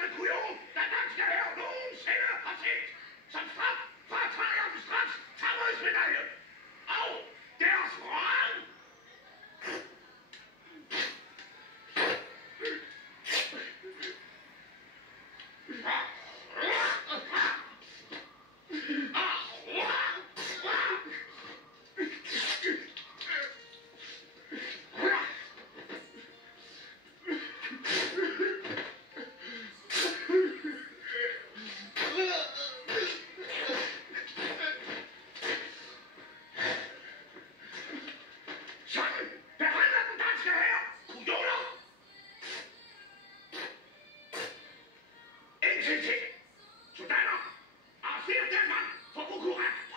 største kujon, der danske hær nogensinde har set. Som straf fratager jeg dem straks Tammerhedsmedaljen og deres rang. Sådan behandler den danske hær kujoner. Indtil soldater, arrester den mand for ukurat.